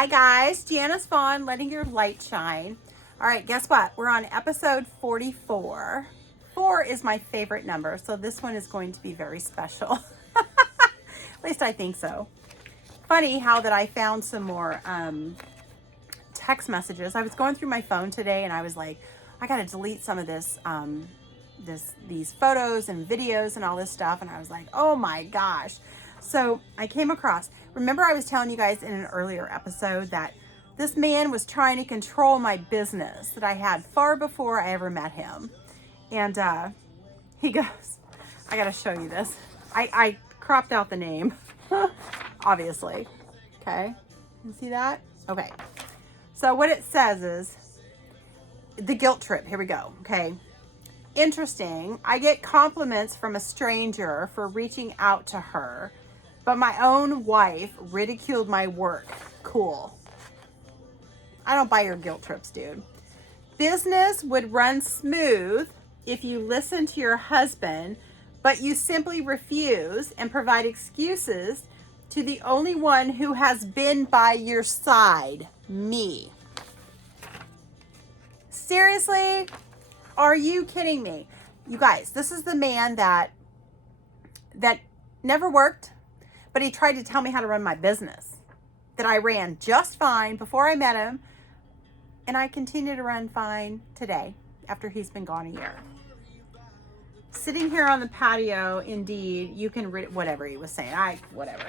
Hi guys, Janice Vaughn, letting your light shine. All right, guess what? We're on episode 44. 4 is my favorite number, so this one is going to be very special. At least I think so. Funny how that I found some more text messages. I was going through my phone today and I was like, I gotta delete some of these photos and videos and all this stuff, and I was like, oh my gosh. So I came across, remember I was telling you guys in an earlier episode that this man was trying to control my business that I had far before I ever met him. And he goes, I gotta show you this. I cropped out the name, obviously. Okay, you see that? Okay. So what it says is, the guilt trip, here we go, okay. Interesting, I get compliments from a stranger for reaching out to her, but my own wife ridiculed my work. Cool. I don't buy your guilt trips, dude. Business would run smooth if you listen to your husband, but you simply refuse and provide excuses to the only one who has been by your side, me. Seriously? Are you kidding me? You guys, this is the man that never worked, but he tried to tell me how to run my business that I ran just fine before I met him, and I continue to run fine today after he's been gone a year. Sitting here on the patio, indeed, you can read whatever he was saying. Whatever.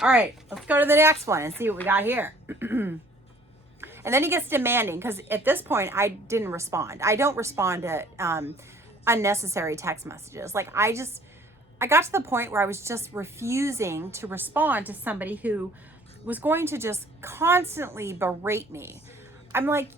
All right, let's go to the next one and see what we got here. And then he gets demanding, because at this point I didn't respond. I don't respond to unnecessary text messages. Like I got to the point where I was just refusing to respond to somebody who was going to just constantly berate me. I'm like,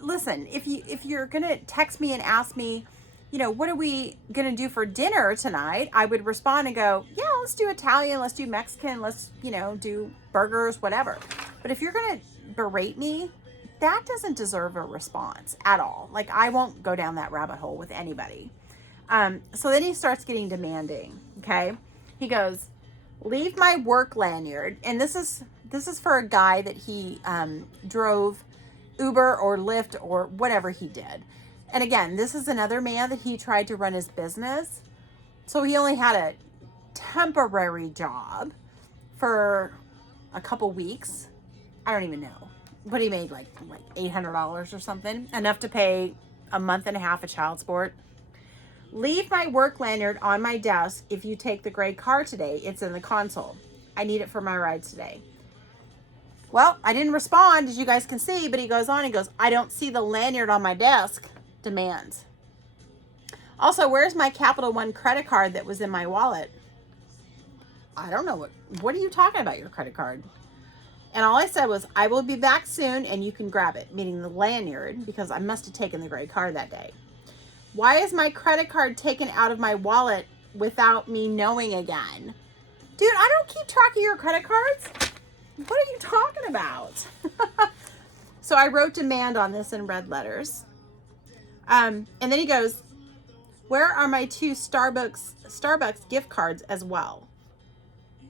listen, if you're gonna text me and ask me, you know, what are we gonna do for dinner tonight? I would respond and go, yeah, let's do Italian, let's do Mexican, let's, you know, do burgers, whatever. But if you're gonna berate me, that doesn't deserve a response at all. Like I won't go down that rabbit hole with anybody. So then he starts getting demanding. Okay. He goes, leave my work lanyard. And this is for a guy that he drove Uber or Lyft or whatever he did. And again, this is another man that he tried to run his business. So he only had a temporary job for a couple weeks. I don't even know. But he made like $800 or something, enough to pay a month and a half of child support. Leave my work lanyard on my desk if you take the gray car today. It's in the console. I need it for my rides today. Well, I didn't respond, as you guys can see, but he goes on, he goes, I don't see the lanyard on my desk. Demands. Also, where's my Capital One credit card that was in my wallet? I don't know. What are you talking about, your credit card? And all I said was, I will be back soon and you can grab it, meaning the lanyard, because I must have taken the gray card that day. Why is my credit card taken out of my wallet without me knowing again? Dude, I don't keep track of your credit cards. What are you talking about? So I wrote demand on this in red letters. And then he goes, where are my 2 Starbucks gift cards as well?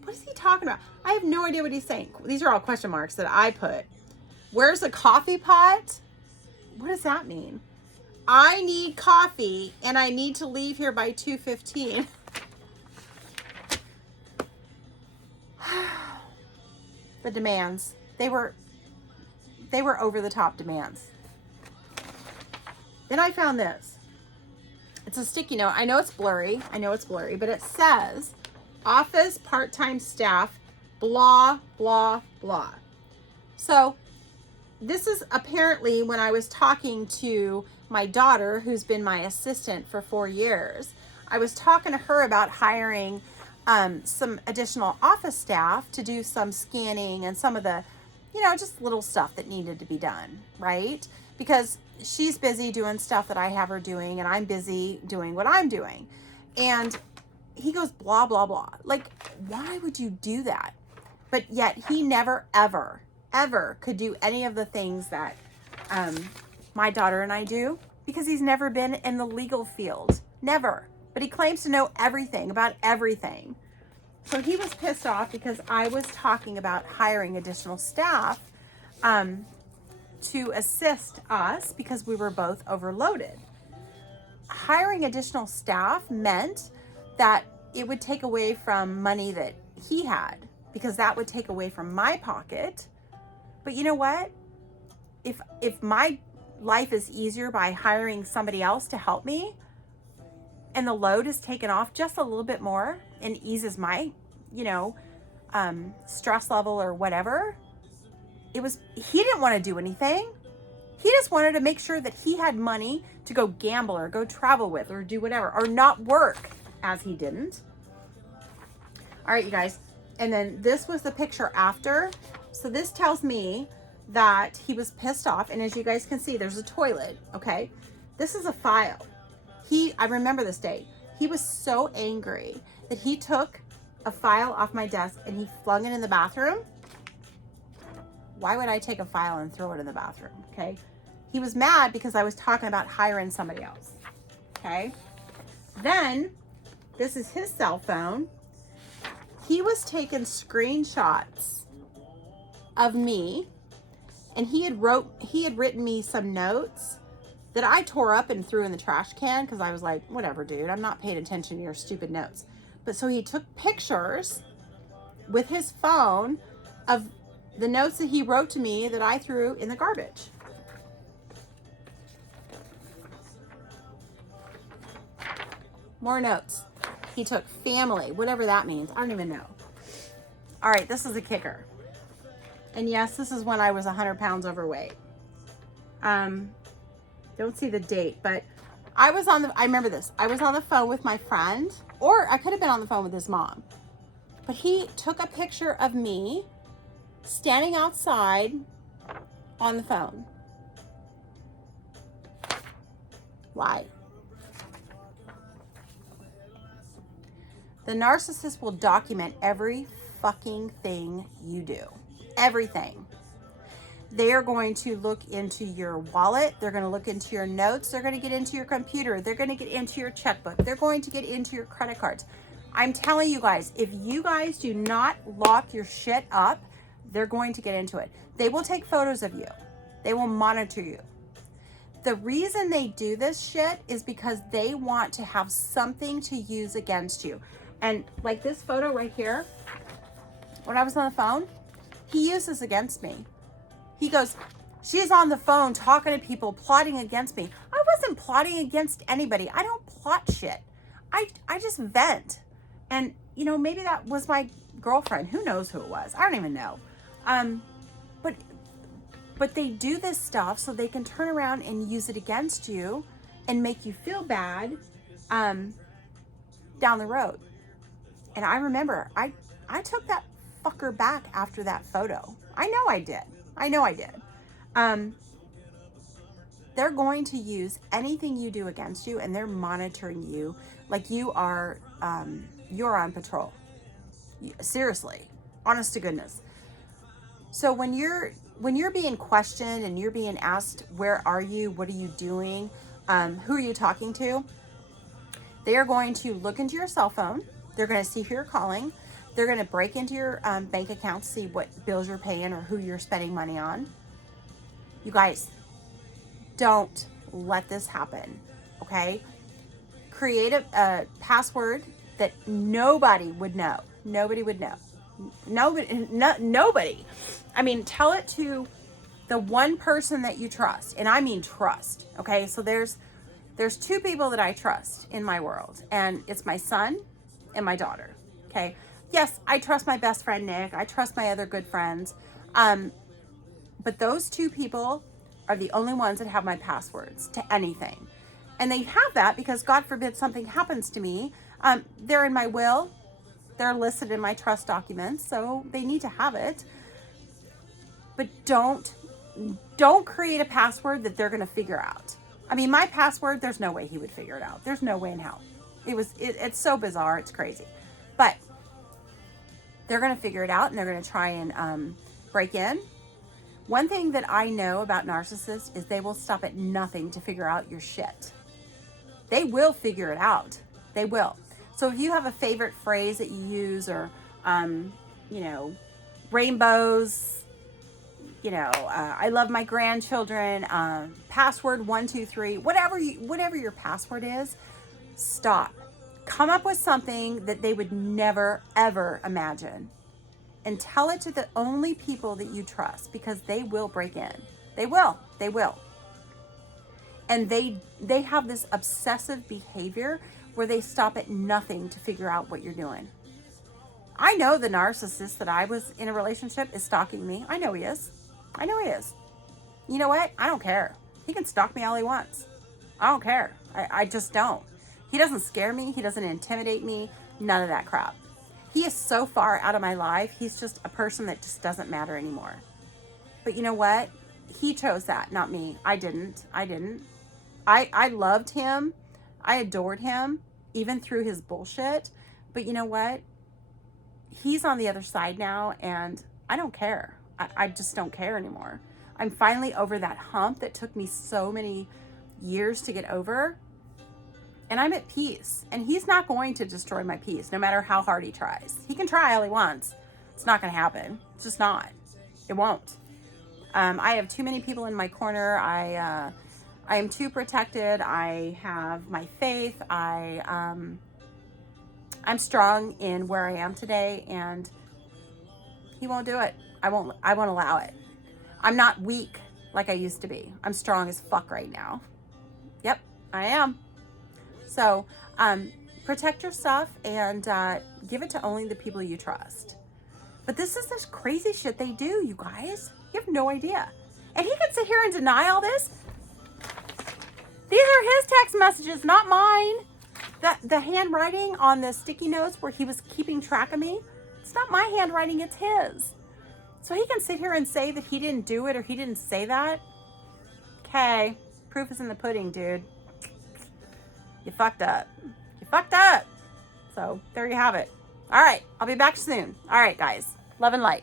What is he talking about? I have no idea what he's saying. These are all question marks that I put. Where's a coffee pot? What does that mean? I need coffee and I need to leave here by 2:15. The demands. They were over the top demands. Then I found this. It's a sticky note. I know it's blurry, but it says, office part-time staff, blah, blah, blah. So this is apparently when I was talking to my daughter, who's been my assistant for 4 years. I was talking to her about hiring some additional office staff to do some scanning and some of the, you know, just little stuff that needed to be done, right? Because she's busy doing stuff that I have her doing, and I'm busy doing what I'm doing. And he goes, blah, blah, blah. Like, why would you do that? But yet he never, ever, ever could do any of the things that my daughter and I do, because he's never been in the legal field. Never. But he claims to know everything about everything. So he was pissed off because I was talking about hiring additional staff to assist us because we were both overloaded. Hiring additional staff meant that it would take away from money that he had, because that would take away from my pocket. But you know what? If my life is easier by hiring somebody else to help me, and the load is taken off just a little bit more and eases my, stress level or whatever, he didn't want to do anything. He just wanted to make sure that he had money to go gamble or go travel with or do whatever, or not work, as he didn't. All right, you guys. And then this was the picture after. So this tells me that he was pissed off. And as you guys can see, there's a toilet, okay? This is a file. I remember this day. He was so angry that he took a file off my desk and he flung it in the bathroom. Why would I take a file and throw it in the bathroom, okay? He was mad because I was talking about hiring somebody else, okay? Then, this is his cell phone. He was taking screenshots of me, and he had written me some notes that I tore up and threw in the trash can because I was like, whatever, dude, I'm not paying attention to your stupid notes. But so he took pictures with his phone of the notes that he wrote to me that I threw in the garbage. More notes. He took family, whatever that means. I don't even know. All right, this is a kicker. And yes, this is when I was 100 pounds overweight. Don't see the date, but I remember this. I was on the phone with my friend, or I could have been on the phone with his mom. But he took a picture of me standing outside on the phone. Why? The narcissist will document every fucking thing you do. Everything. They are going to look into your wallet. They're going to look into your notes. They're going to get into your computer. They're going to get into your checkbook. They're going to get into your credit cards. I'm telling you guys, if you guys do not lock your shit up, they're going to get into it. They will take photos of you. They will monitor you. The reason they do this shit is because they want to have something to use against you. And like this photo right here, when I was on the phone, he used this against me. He goes, she's on the phone talking to people, plotting against me. I wasn't plotting against anybody. I don't plot shit. I just vent. And, maybe that was my girlfriend. Who knows who it was? I don't even know. But they do this stuff so they can turn around and use it against you and make you feel bad down the road. And I remember, I took that fucker back after that photo. I know I did. They're going to use anything you do against you, and they're monitoring you like you're on patrol. Seriously, honest to goodness. So when you're being questioned and you're being asked, where are you? What are you doing? Who are you talking to? They are going to look into your cell phone. They're going to see who you're calling. They're going to break into your bank account to see what bills you're paying or who you're spending money on. You guys, don't let this happen, okay? Create a password that nobody would know. Nobody would know. Nobody. I mean, tell it to the one person that you trust. And I mean trust, okay? So there's two people that I trust in my world. And it's my son and my daughter, okay? Yes, I trust my best friend, Nick. I trust my other good friends. But those two people are the only ones that have my passwords to anything. And they have that because, God forbid, something happens to me. They're in my will. They're listed in my trust documents, so they need to have it. But don't create a password that they're going to figure out. I mean, my password, there's no way he would figure it out. There's no way in hell. It's so bizarre. It's crazy. But they're going to figure it out, and they're going to try and break in. One thing that I know about narcissists is they will stop at nothing to figure out your shit. They will figure it out. They will. So if you have a favorite phrase that you use, or you know, rainbows, you know, I love my grandchildren, password 123, whatever your password is, stop. Come up with something that they would never, ever imagine. And tell it to the only people that you trust, because they will break in. They will. And they have this obsessive behavior where they stop at nothing to figure out what you're doing. I know the narcissist that I was in a relationship is stalking me. I know he is. You know what? I don't care. He can stalk me all he wants. I don't care. I just don't. He doesn't scare me. He doesn't intimidate me. None of that crap. He is so far out of my life. He's just a person that just doesn't matter anymore. But you know what? He chose that, not me. I didn't. I loved him. I adored him, even through his bullshit. But you know what? He's on the other side now, and I don't care. I just don't care anymore. I'm finally over that hump that took me so many years to get over. And I'm at peace. And he's not going to destroy my peace, no matter how hard he tries. He can try all he wants. It's not going to happen. It's just not. It won't. I have too many people in my corner. I am too protected. I have my faith. I'm strong in where I am today, and he won't do it. I won't allow it. I'm not weak like I used to be. I'm strong as fuck right now. Yep, I am. So, protect your stuff and give it to only the people you trust. But this is this crazy shit they do, you guys. You have no idea. And he can sit here and deny all this. These are his text messages, not mine. The handwriting on the sticky notes where he was keeping track of me, it's not my handwriting, it's his. So he can sit here and say that he didn't do it or he didn't say that. Okay, proof is in the pudding, dude. You fucked up. So there you have it. All right, I'll be back soon. All right, guys. Love and light.